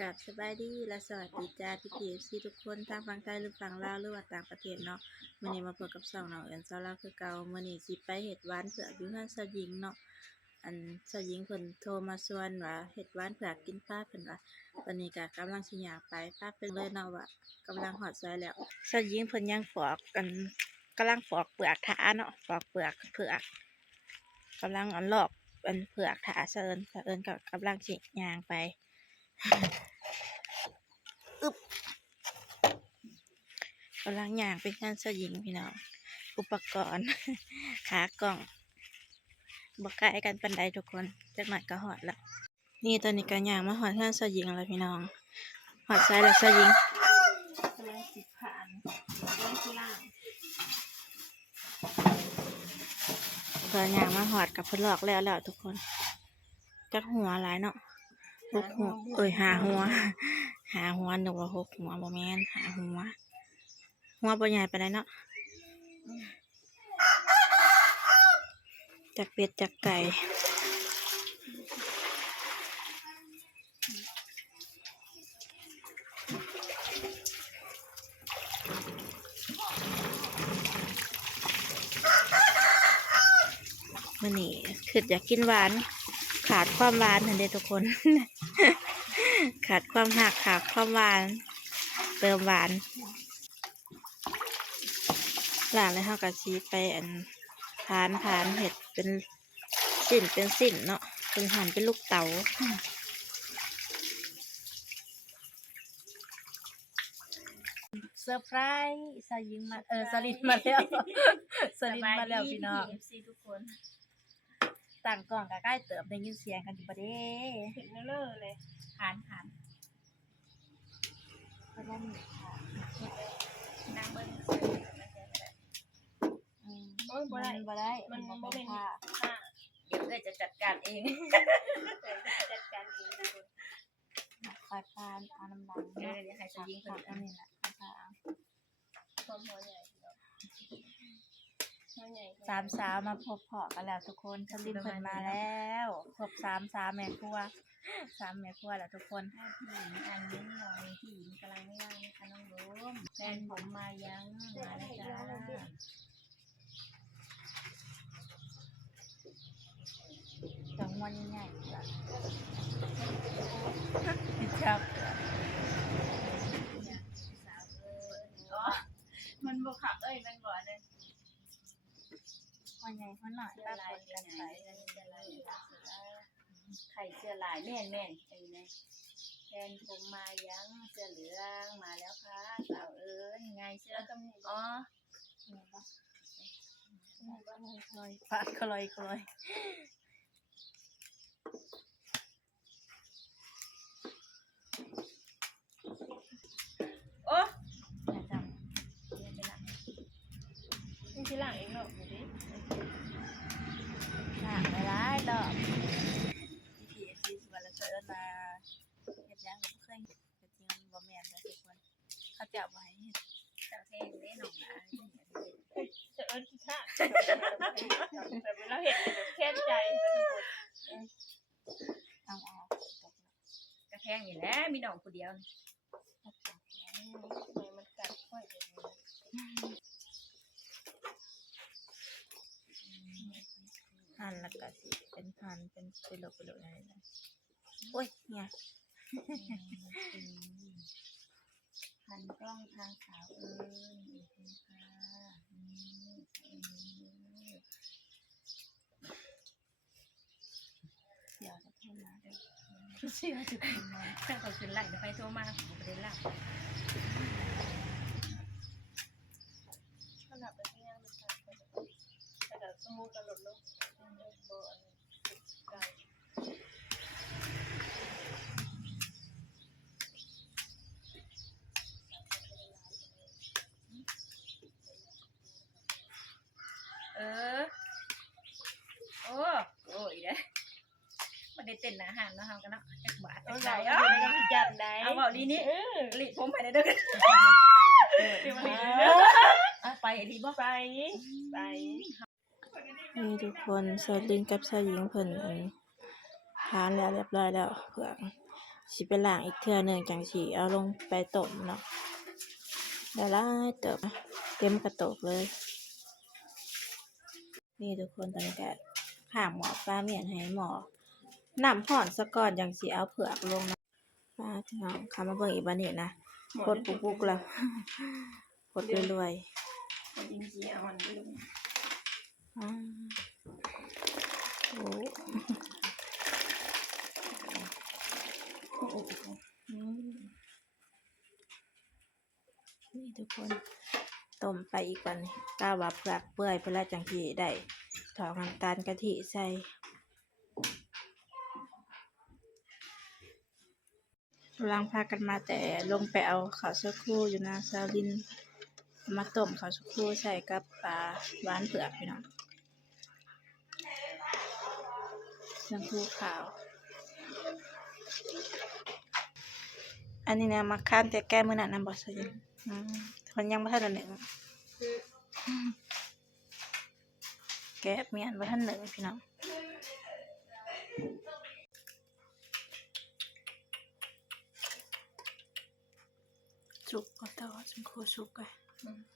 กับสบายดีและสวัสดีจ้าพี่พีซีทุกคนทางฝั่งไทยหรือฝั่งลาวหรือว่าต่างประเทศเนาะมื้อนี้มาพบกับ2น้องเอิ้นสาวลาวคือเก่ามื้อนี้สิไปเฮ็ดหวานเผือกอยู่เฮือนสาวหญิงเนาะสาวหญิงเพิ่นโทรมาชวนว่าเฮ็ดหวานเผือกกินป้าเพิ่นว่าตอนนี้ก็กำลังสิย่างไปป้าเพิ่นเลยเนาะว่ากำลังฮอดซอยแล้วสาวหญิงเพิ่นยังกำลังปอกเปลือกถาเนาะปอกเปลือกเผือกกำลังลอกเผือกถาเอิ้นก็กำลังสิย่างไปกำลังย่างเป็นการสยิงพี่น้องอุปกรณ์ ขากล่องบกไกลกันปันใดทุกคนจากหน่อยก็หอดละนี่ตอนนี้ก็ย่างมาหอดงานสยิงแล้วพี่น้องหอดใส่แล้วสยิงกำลังสิผ่านเรื่องที่ล่างก็ย่างมาหอดกับพลอกแล้วทุกคนจักหัวหลายเนาะ6 หัวหาหัวหนูว่า6 หัวบ่แม่นหาหัวบ่ใหญ่ปานใดเนาะจากเป็ดจากไก่มื้อนี้คืออยากกินหวานขาดความหวานนั่นเด้ทุกคน ขาดความหักขาดความหวานเติมหวานหลังเลยเฮาก็สิไปผ่านเห็ดเป็นสิ้นเนาะเป็นหั่นเป็นลูกเต๋าเซอร์ไพรส์สลินมาแล้ว สลินมาแล้วพี่น้อง FC ทุกคน ต่างกล่องก็ใกล้เติมได้ยินเสียงกันอยู่บ่เด้ เห็นเลอะเลยผ่านก็ได้มีค่ะ นางเบิ้งใส่ไม่ใช่แบบ บ่ได้ มันบ่เป็น ค่ะ ผ้า เดี๋ยวจะจัดการเอง จัดการเองทุกคน ปลายปานเอาน้ำมัน เดี๋ยวให้สยิงเพิ่น อันนี้แหละค่ะ ความหัวใหญ่หัวใหญ่ สามสาวมาพบเพาะกันแล้วทุกคนสลินเพิ่นมาแล้วพบสามแม่ครัวแล้วทุกคน ถ้าผู้หญิงอันนี้หน่อยผู้หญิงกำลังไม่ว่างนะคะน้องโรมแฟนผมมายังมาแล้วจ้าจังวันใหญ่ๆแบบจับ อ๋อมันบ่ขับมันบ่เลย วันใหญ่วันหน่อย เสื้อ ตา ลาย คนกันไป ไข่เสื้อลายแม่นไอ้นี่แฟนผมมายังเสื้อเหลืองมาแล้วค่ะสาวเอิญไงเสื้ออ๋อ คลอยปาดคลอยโอ้ นะครับ นี่ที่หลังเองหรอกดูดิ หนักหลายดอกพี่เอฟซีสวัสดีเอิ้นมาเฮ็ดยังก็บ่เคยเฮ็ดแต่จริงมันบ่แม่นนะทุกคนเขาจะเอาไว้เฮ็ด เจ้าแทงได้หนองนะจะเอิญที่ท่าแบบเวลาเห็นแบบแค่ใจเอาออก กระแทงอยู่แล้วมีหนองคนเดียวมันกัดค่อยแบบนี้ หั่นแล้วก็สิเป็นหั่นเป็นโลอะไรนะโอ้ยเนี่ย หันกล้องทางสาวเอิญอีกค่ะเดี๋ยวจะโทรมาเด้อ เชื่อจุดมาถ้าเขาขึ้นไล่ไปโทรมาผมไม่ได้หลับถ้าหลับไปที่นั่งมันจะแต่แบบสมูทกันหลุดลงโบอันไกลโอ้ยเด้มันได้เต้นอาหารเนาะเฮากันเนาะจักบาทได้เอาเบาดีนี้ลิผมไปได้เด้อไปดีบ่ไป นี่ทุกคนสลินกับชายหญิงเพิ่นทานแล้วเรียบร้อยแล้วเผือก สิไปล้างอีกเทื่อหนึงจังสิเอาลงไปต้มเนาะได้หลายเติบนะเต็มกระโตกเลย นี่ทุกคนตอนนี้ก็ข้างหม้อปลาเมี่ยนให้หม้อน้ำร้อนซะก่อนจังสิเอาเผือกลงเนาะปลาพี่น้องเข้ามาเบิ่งอีกบัดนี้นะกดปุกๆแล้ว กดรวย มันยิงเสียมันลง ๆอ่าโอ้ โอ้โหอืม นี่ทุกคนต้มไปอีกก่อนนี่กาว่าเผือกเปื่อยเพิ่นแล้วจังสิได้ถอกน้ำตาลกะทิใส่กำลังพากันมาแต่ลงไปเอาข้าวสักครู่อยู่นะซาลินมาต้มข้าวสักครู่ใส่กับปลาหวานเผือกพี่น้องสักครู่ขาว อันนี้นะมาข้ามแต่แก้มื้อนั้นนำบ่ซะจิคนยังบ่ทันได้หนึ่งแกะเมียนบ่ทันหนึ่งพี่น้องสุกก็ต่อสังโคสุกไป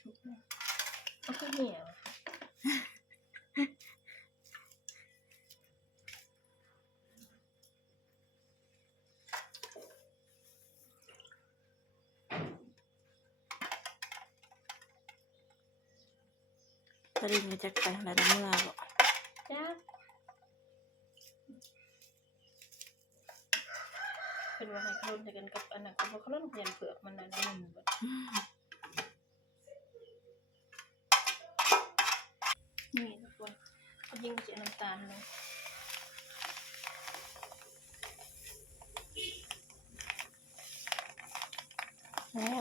ชุบเลยเอาขึ้นเหนียว ตะลิงมาจากไปทางไหนเมื่อบ่ จ้าเป็นว่าให้เขาลุ้นกันกับอันนั้นก็บ่เขาลุ้นเปลี่ยนเปลือกมันนั่นนั่นบ่นี่ทุกคนเขายิงเสียน้ำตาลเลย แล้ว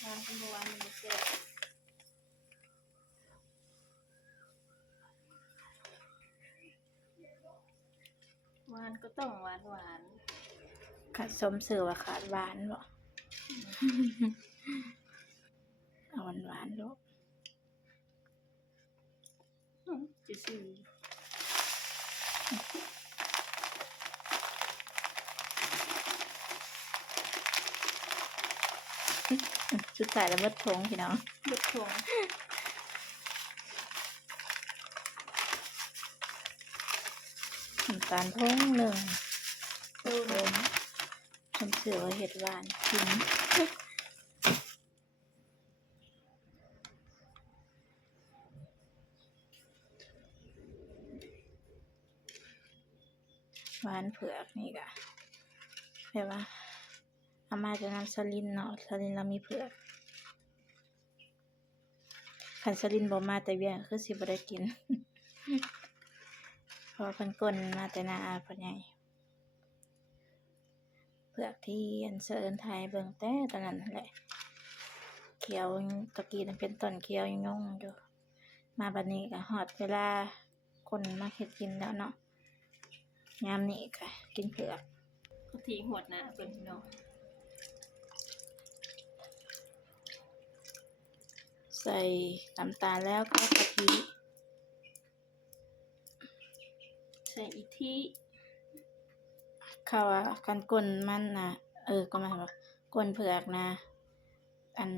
หวานเป็นบ่หวานมันบ่แซ่บหวานก็ต้องหวานหวาน ขาดสมสื่อว่าขาดหวานบ่เอาหวานๆลูก จะซื้อ สุดท้ายแล้วเบิดทงพี่น้อง ลูกทง น้ำตาลทงหนึ่งโดนสมสื่อว่าเห็ดหวานกินหวานเผือกนี่กะแปลว่าเอามาจะนำสลินเนาะสลินเรามีเผือกคันสลินบ่มาแต่เวียงคือสิบ่ได้กิน เพราะเพิ่นก้นมาแต่หน้าอาเพิ่นใหญ่เผือกที่อันเสิร์นไทยเบิ่งแต่ตอนนั้นนั่นแหละเขียวตะกี้นั้นเป็นต้นเขียวยังงงอยู่มาบัดนี้ก็ฮอดเวลาคนมาเฮ็ดกินแล้วเนาะยามนี้ก็กินเผือก เขาทิ้งหวดหน้าเพิ่นพี่น้อง ใส่น้ำตาลแล้วก็กะทิ ใส่อีที่ เขาว่ากันก้นมันน่ะก็หมายความว่าก้นเผือกนะอัน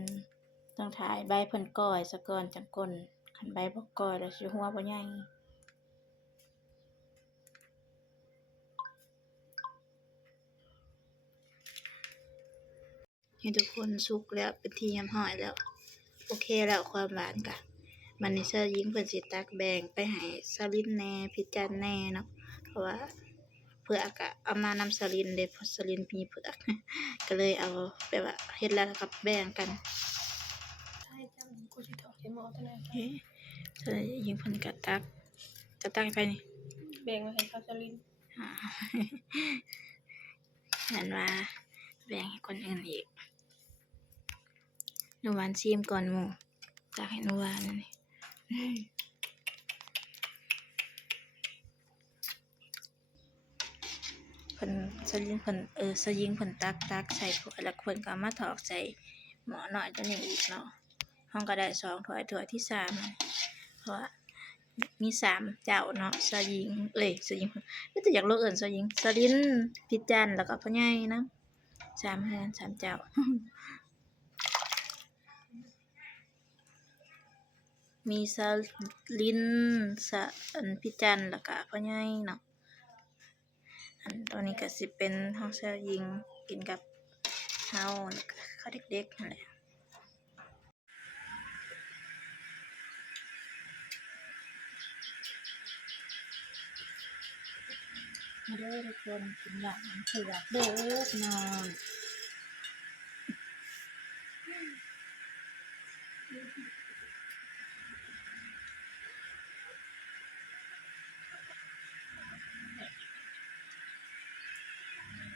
ต้องถ่ายใบเพิ่นก้อยซะก่อนจังก้นคันใบบ่ก้อยแล้วสิหัวบ่ใหญ่ให้ทุกคนสุกแล้วเป็นที่ยำห้อยแล้ว โอเคแล้วความหวานกะมันนี่เซอร์ยิงเพิ่นสิตักแบ่งไปให้สลินแหน่พิจันแหน่เนาะเพราะว่าเผือกอะเอามานำสลินเด้เพราะสลินมีเผือก ก็เลยเอาแบบว่าเฮ็ดแล้วก็แบ่งกัน ใช่จ้ากูสิถอดให้หมอเท่านั้น เฮ้เซอร์ยิงเพิ่นก็ตักไปนี่ แบ่งไว้ให้เขาจะลิ้น อ่า เห็นว่าแบ่งให้คนอื่นอีกหนูหวานชิมก่อนหมู่จากให้หนูหวานนั่นนี่เพิ่นสลิงเพิ่นสยิงเพิ่นตักใส่ถ้วยแล้วเพิ่นก็เอามาถอกใส่หม้อน้อยตัวนี้อีกเนาะห้องก็ได้2ถ้วยที่3นั่นเพราะว่า มี3เจ้าเนาะสาวหญิงสาวหญิงก็แต่อยากลกเอิ้นสาวหญิงสาวลินพี่จันแล้วก็พ่อใหญ่นำ3เรือน3เจ้า มีสาวลินสะอันพี่จันแล้วก็พ่อใหญ่เนาะอันตอนนี้ก็สิเป็นเฮาสาวหญิงกินกับเฮาแล้วก็เขาเด็กๆนั่นแหละมาเด้อทุกคนกินหลังเผือกเด้อนอน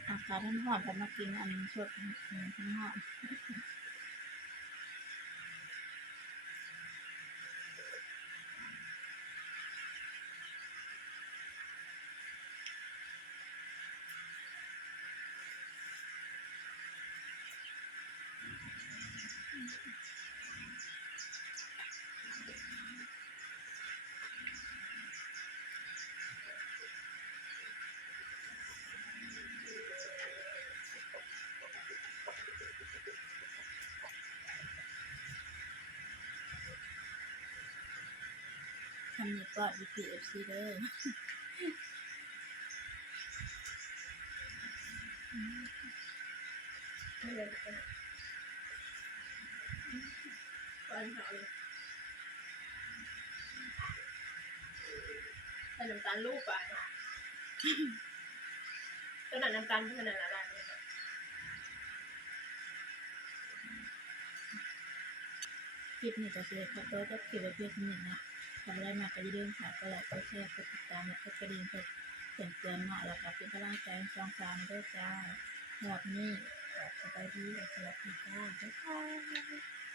อากาศร้อนๆก็มากินอันสดข้างนอกทำนี้ก็ EPFC เด้อวันเสาร์เลยใส่น้ำตาลลูกไปขนาดน้ำตาลขนาดอะไร คลิปนี้ก็สิได้ขอตัวจบคลิปไว้เพียงเท่านี้นะทำอะไรมาก็อย่าลืมฝากกดไลค์กดแชร์กดติดตามและกดกระดิ่งเพื่อแจ้งเตือนเนาะแล้วก็เป็นกำลังใจให้ช่องสามด้วยจ้ารอบนี้ก็สบายดีและสวัสดีจ้าบ๊ายบาย